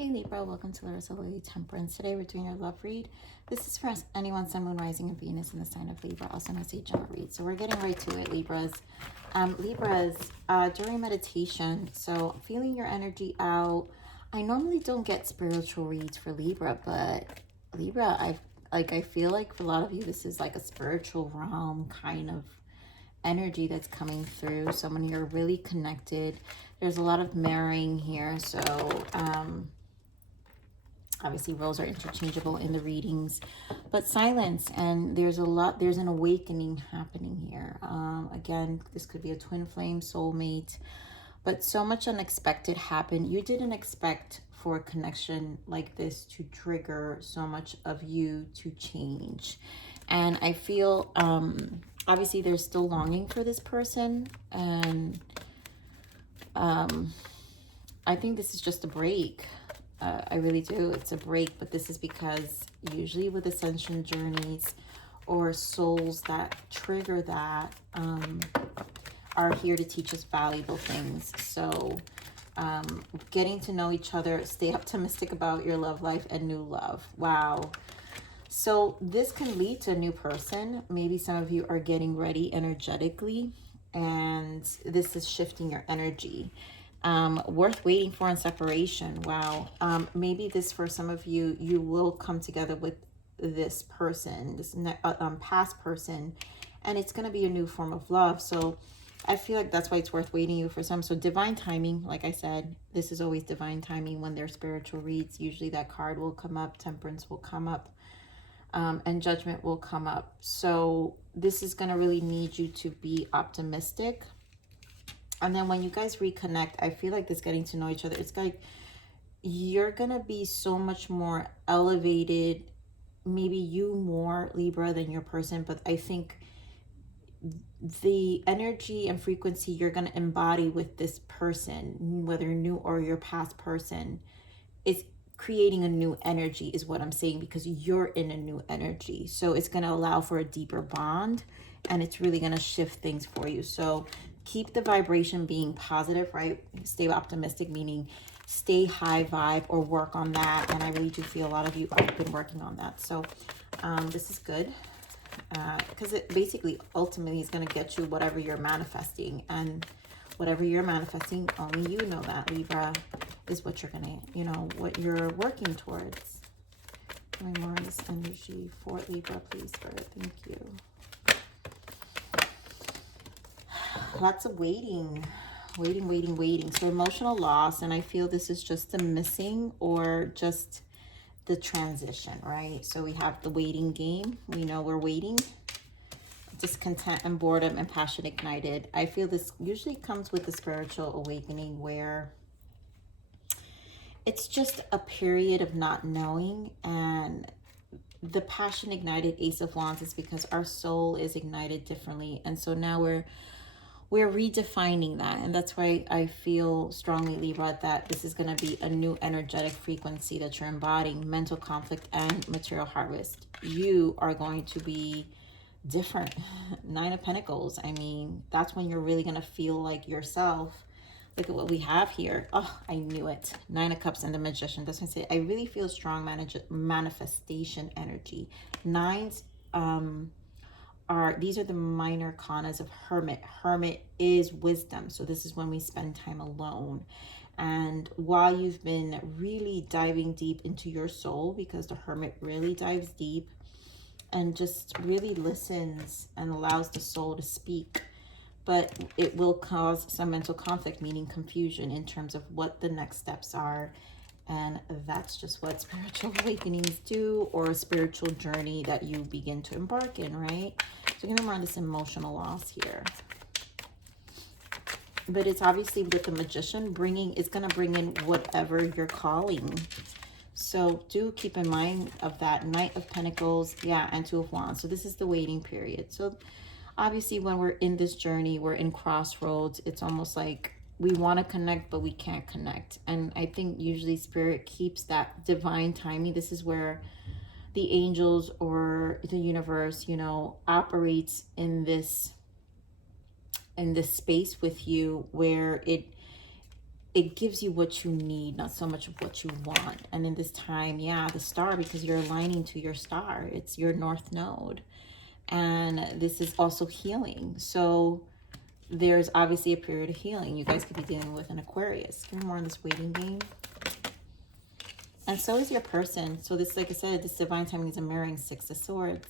Hey Libra, welcome to Libralovetarot Temperance. Today we're doing our love read. This is for anyone, Sun, Moon, Rising, and Venus in the sign of Libra, also known as a general read. So we're getting right to it, Libras. During meditation, so feeling your energy out. I normally don't get spiritual reads for Libra, but Libra, I feel like for a lot of you, this is like a spiritual realm kind of energy that's coming through. Someone you're really connected. There's a lot of marrying here, so obviously roles are interchangeable in the readings, but silence, and there's an awakening happening here. Again, this could be a twin flame, soulmate, but so much unexpected happened. You didn't expect for a connection like this to trigger so much of you to change. And I feel, obviously there's still longing for this person, and I think this is just a break. I really do. It's a break, but this is because usually with ascension journeys or souls that trigger that are here to teach us valuable things. So getting to know each other, stay optimistic about your love life and new love. Wow. So this can lead to a new person. Maybe some of you are getting ready energetically, and this is shifting your energy. Worth waiting for in separation. Wow. Maybe this, for some of you, you will come together with this person, this past person, and it's going to be a new form of love. So I feel like that's why it's worth waiting you for some. So divine timing, like I said, this is always divine timing when there's spiritual reads. Usually that card will come up, temperance will come up, and judgment will come up. So this is going to really need you to be optimistic. And then when you guys reconnect, I feel like this getting to know each other, it's like you're going to be so much more elevated, maybe you more Libra than your person, but I think the energy and frequency you're going to embody with this person, whether new or your past person, is creating a new energy is what I'm saying, because you're in a new energy. So it's going to allow for a deeper bond, and it's really going to shift things for you. So keep the vibration being positive, right? Stay optimistic, meaning stay high vibe or work on that. And I really do feel a lot of you have been working on that. So this is good, because it basically ultimately is going to get you whatever you're manifesting. And whatever you're manifesting, only you know that, Libra, is what you're going to, what you're working towards. Give me more of this energy for Libra, please, Spirit. Thank you. Lots of waiting. So emotional loss, and I feel this is just the missing or just the transition, right? So we have the waiting game. We know we're waiting. Discontent and boredom and passion ignited. I feel this usually comes with a spiritual awakening where it's just a period of not knowing, and the passion ignited, Ace of Wands, is because our soul is ignited differently, and so now we're redefining that. And that's why I feel strongly, Libra, that this is going to be a new energetic frequency that you're embodying. Mental conflict and material harvest. You are going to be different. Nine of Pentacles. I mean, that's when you're really going to feel like yourself. Look at what we have here. Oh, I knew it. Nine of Cups and the Magician. That's what I say. I really feel strong manifestation energy. Nines these are the minor arcanas of Hermit. Hermit is wisdom. So this is when we spend time alone. And while you've been really diving deep into your soul, because the Hermit really dives deep and just really listens and allows the soul to speak, but it will cause some mental conflict, meaning confusion in terms of what the next steps are. And that's just what spiritual awakenings do, or a spiritual journey that you begin to embark in, right? So give me more on this emotional loss here. But it's obviously with the Magician it's going to bring in whatever you're calling. So do keep in mind of that. Knight of Pentacles, yeah, and Two of Wands. So this is the waiting period. So obviously when we're in this journey, we're in crossroads. It's almost like we want to connect, but we can't connect. And I think usually Spirit keeps that divine timing. This is where the angels or the universe, operates in this space with you, where it gives you what you need, not so much of what you want. And in this time, yeah, the star, because you're aligning to your star, it's your north node. And this is also healing. So there's obviously a period of healing. You guys could be dealing with an Aquarius. Give me more on this waiting game. And so is your person. So this, like I said, this divine timing is a mirroring Six of Swords.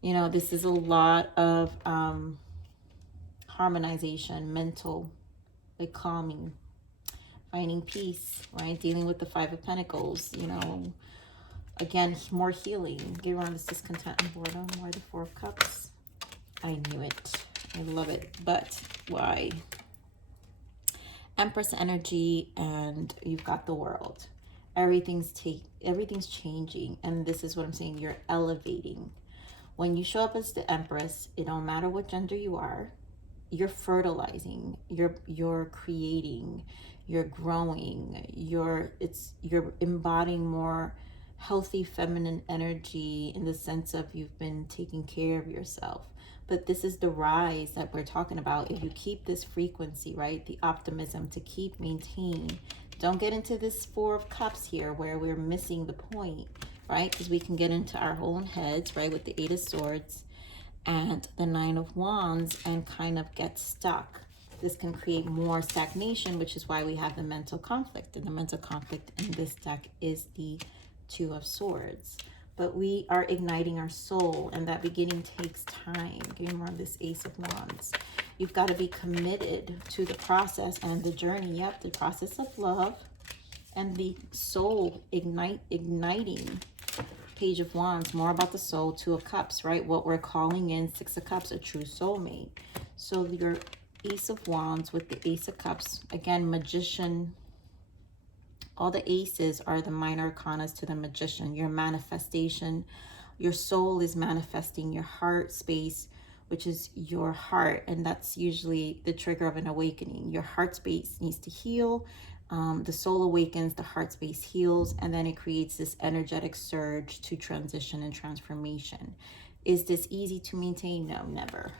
You know, this is a lot of harmonization, mental, like calming, finding peace, right? Dealing with the Five of Pentacles, you know, again, more healing. Get around this discontent and boredom. Why the Four of Cups? I knew it. I love it. But why? Empress energy, and you've got the World. Everything's changing. And this is what I'm saying. You're elevating. When you show up as the Empress, it don't matter what gender you are. You're fertilizing. You're creating. You're growing. You're embodying more healthy feminine energy in the sense of you've been taking care of yourself. But this is the rise that we're talking about. If you keep this frequency, right, the optimism to keep maintaining. Don't get into this Four of Cups here where we're missing the point, right? Because we can get into our own heads, right, with the Eight of Swords and the Nine of Wands and kind of get stuck. This can create more stagnation, which is why we have the mental conflict. And the mental conflict in this deck is the Two of Swords. But we are igniting our soul, and that beginning takes time. Give me more of this Ace of Wands. You've got to be committed to the process and the journey. Yep, the process of love and the soul igniting. Page of Wands, more about the soul. Two of Cups, right? What we're calling in Six of Cups, a true soulmate. So your Ace of Wands with the Ace of Cups, again, Magician. All the aces are the minor arcanas to the Magician. Your manifestation, your soul is manifesting your heart space, which is your heart, and that's usually the trigger of an awakening. Your heart space needs to heal. The soul awakens, the heart space heals, and then it creates this energetic surge to transition and transformation. Is this easy to maintain? No, never.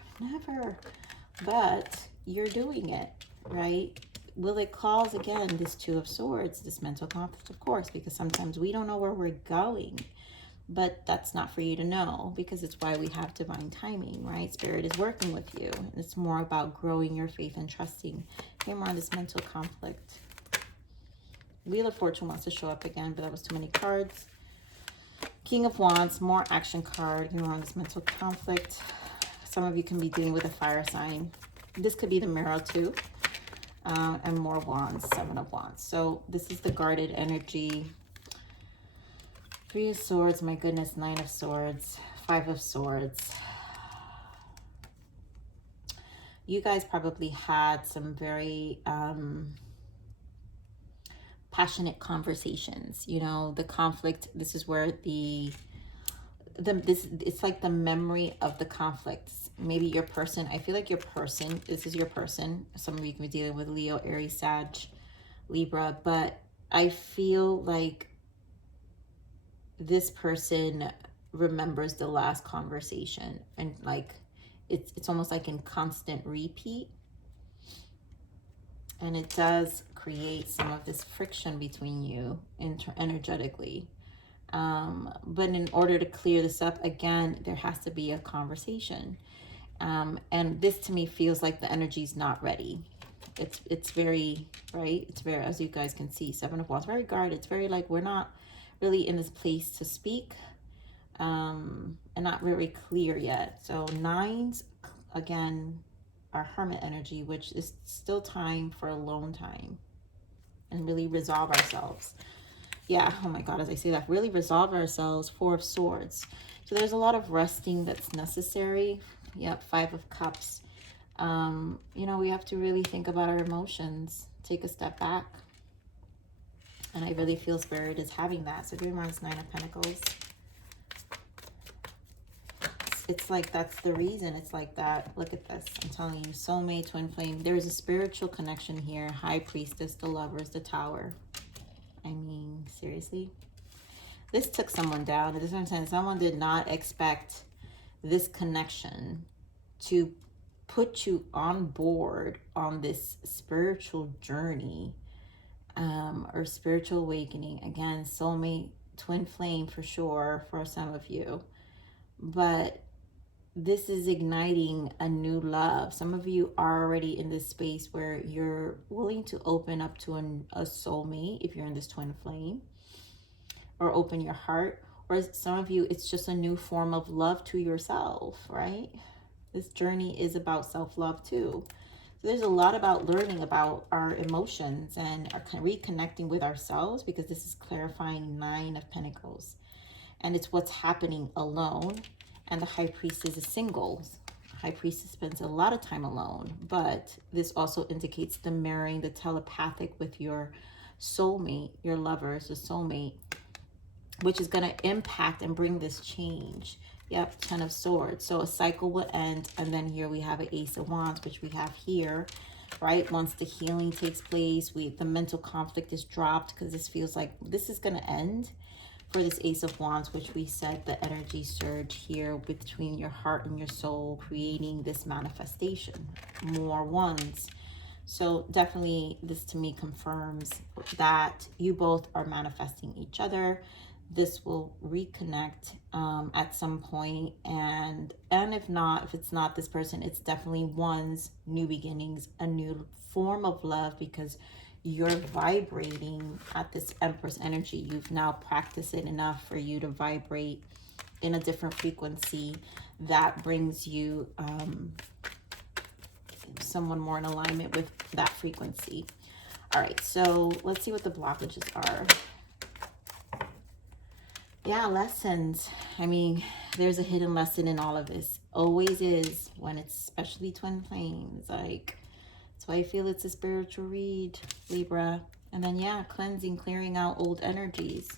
But you're doing it, right? Will it cause, again, this Two of Swords, this mental conflict? Of course, because sometimes we don't know where we're going. But that's not for you to know, because it's why we have divine timing, right? Spirit is working with you. And it's more about growing your faith and trusting. Here more on this mental conflict. Wheel of Fortune wants to show up again, but that was too many cards. King of Wands, more action card. Here more on this mental conflict. Some of you can be dealing with a fire sign. This could be the Mirror too. And more Wands, Seven of Wands. So this is the guarded energy. Three of Swords, my goodness, Nine of Swords, Five of Swords. You guys probably had some very passionate conversations. You know, the conflict, this is where it's like the memory of the conflicts. Maybe your person, I feel like your person, this is your person. Some of you can be dealing with Leo, Aries, Sag, Libra, but I feel like this person remembers the last conversation, and like it's almost like in constant repeat, and it does create some of this friction between you energetically. But in order to clear this up, again, there has to be a conversation. And this to me feels like the energy's not ready. It's very, right? It's very, as you guys can see, Seven of Wands, very guarded. It's very like, we're not really in this place to speak, and not very clear yet. So nines, again, are Hermit energy, which is still time for alone time and really resolve ourselves. Yeah, oh my God, as I say that, really resolve ourselves. Four of Swords. So there's a lot of resting that's necessary. Yep, Five of Cups. You know, we have to really think about our emotions, take a step back. And I really feel Spirit is having that. So give me this Nine of Pentacles. It's like that's the reason it's like that. Look at this. I'm telling you, soulmate, twin flame. There's a spiritual connection here. High Priestess, the Lovers, the Tower. I mean, seriously? This took someone down. This is what I'm saying. Someone did not expect this connection to put you on board on this spiritual journey or spiritual awakening. Again, soulmate, twin flame for sure for some of you. But this is igniting a new love. Some of you are already in this space where you're willing to open up to a soulmate if you're in this twin flame, or open your heart. Or some of you, it's just a new form of love to yourself, right? This journey is about self-love too. So there's a lot about learning about our emotions and reconnecting with ourselves, because this is clarifying 9 of Pentacles. And it's what's happening alone. And the High Priestess is single. High Priestess spends a lot of time alone. But this also indicates the mirroring, the telepathic with your soulmate, your lovers, the soulmate, which is going to impact and bring this change. Yep, 10 of Swords. So a cycle will end, and then here we have an Ace of Wands, which we have here, right? Once the healing takes place, the mental conflict is dropped, because this feels like this is going to end for this Ace of Wands, which we said the energy surge here between your heart and your soul, creating this manifestation, more ones. So definitely this to me confirms that you both are manifesting each other. This will reconnect at some point, and if not, if it's not this person, it's definitely one's new beginnings, a new form of love, because you're vibrating at this Empress energy. You've now practiced it enough for you to vibrate in a different frequency that brings you someone more in alignment with that frequency. All right, so let's see what the blockages are. Yeah, lessons. I mean, there's a hidden lesson in all of this. Always is, when it's especially twin flames. Like, that's why I feel it's a spiritual read, Libra. And then, yeah, cleansing, clearing out old energies.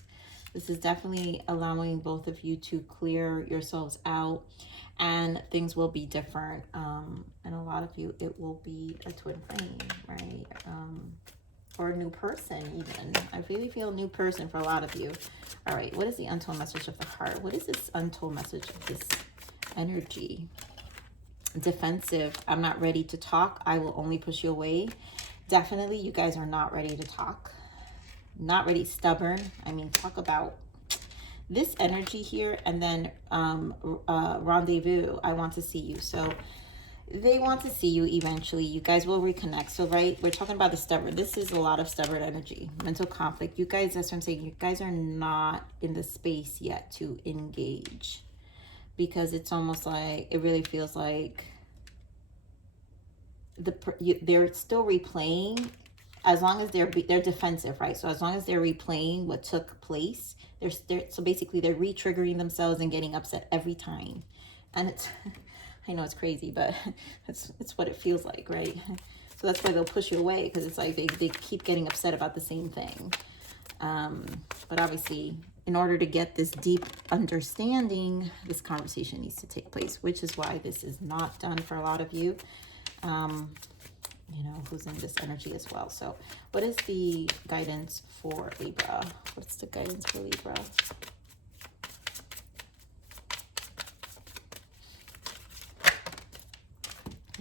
This is definitely allowing both of you to clear yourselves out, and things will be different. And a lot of you, it will be a twin flame, right? Or a new person even. I really feel a new person for a lot of you. All right, what is the untold message of the heart? What is this untold message of this energy? Defensive. I'm not ready to talk. I will only push you away. Definitely you guys are not ready to talk. Not ready. Stubborn. I mean, talk about this energy here. And then rendezvous. I want to see you. So they want to see you eventually. You guys will reconnect. So, right, we're talking about the stubborn. This is a lot of stubborn energy. Mental conflict. You guys, that's what I'm saying. You guys are not in the space yet to engage. Because it's almost like, it really feels like they're still replaying. As long as they're defensive, right? So as long as they're replaying what took place, so basically they're re-triggering themselves and getting upset every time. And it's... I know it's crazy, but it's what it feels like, right? So that's why they'll push you away, because it's like they keep getting upset about the same thing. But obviously, in order to get this deep understanding, this conversation needs to take place, which is why this is not done for a lot of you, you know, who's in this energy as well. So what is the guidance for Libra? What's the guidance for Libra?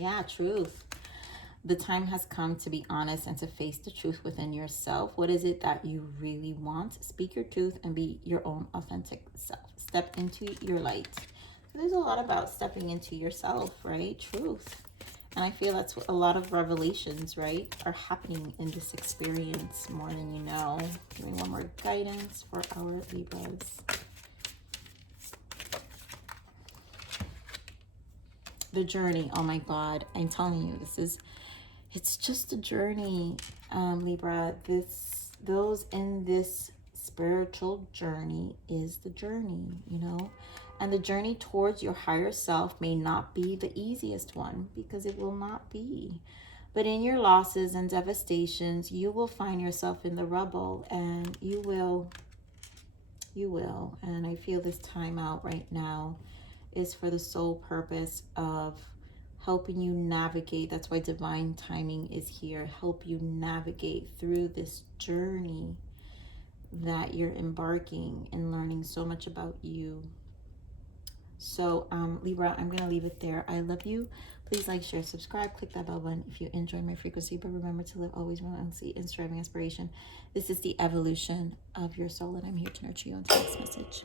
Yeah, truth. The time has come to be honest and to face the truth within yourself. What is it that you really want? Speak your truth and be your own authentic self. Step into your light. So there's a lot about stepping into yourself, right? Truth. And I feel that's what a lot of revelations, right, are happening in this experience more than you know. Doing one more guidance for our Libras. The journey. Oh my God. I'm telling you, it's just a journey, Libra. Those in this spiritual journey is the journey, you know, and the journey towards your higher self may not be the easiest one, because it will not be. But in your losses and devastations, you will find yourself in the rubble, and you will. And I feel this time out right now is for the sole purpose of helping you navigate. That's why divine timing is here. Help you navigate through this journey that you're embarking and learning so much about you. So Libra, I'm going to leave it there. I love you. Please like, share, subscribe, click that bell button if you enjoy my frequency, but remember to live always relentlessly in striving aspiration. This is the evolution of your soul, and I'm here to nurture you on tonight's message.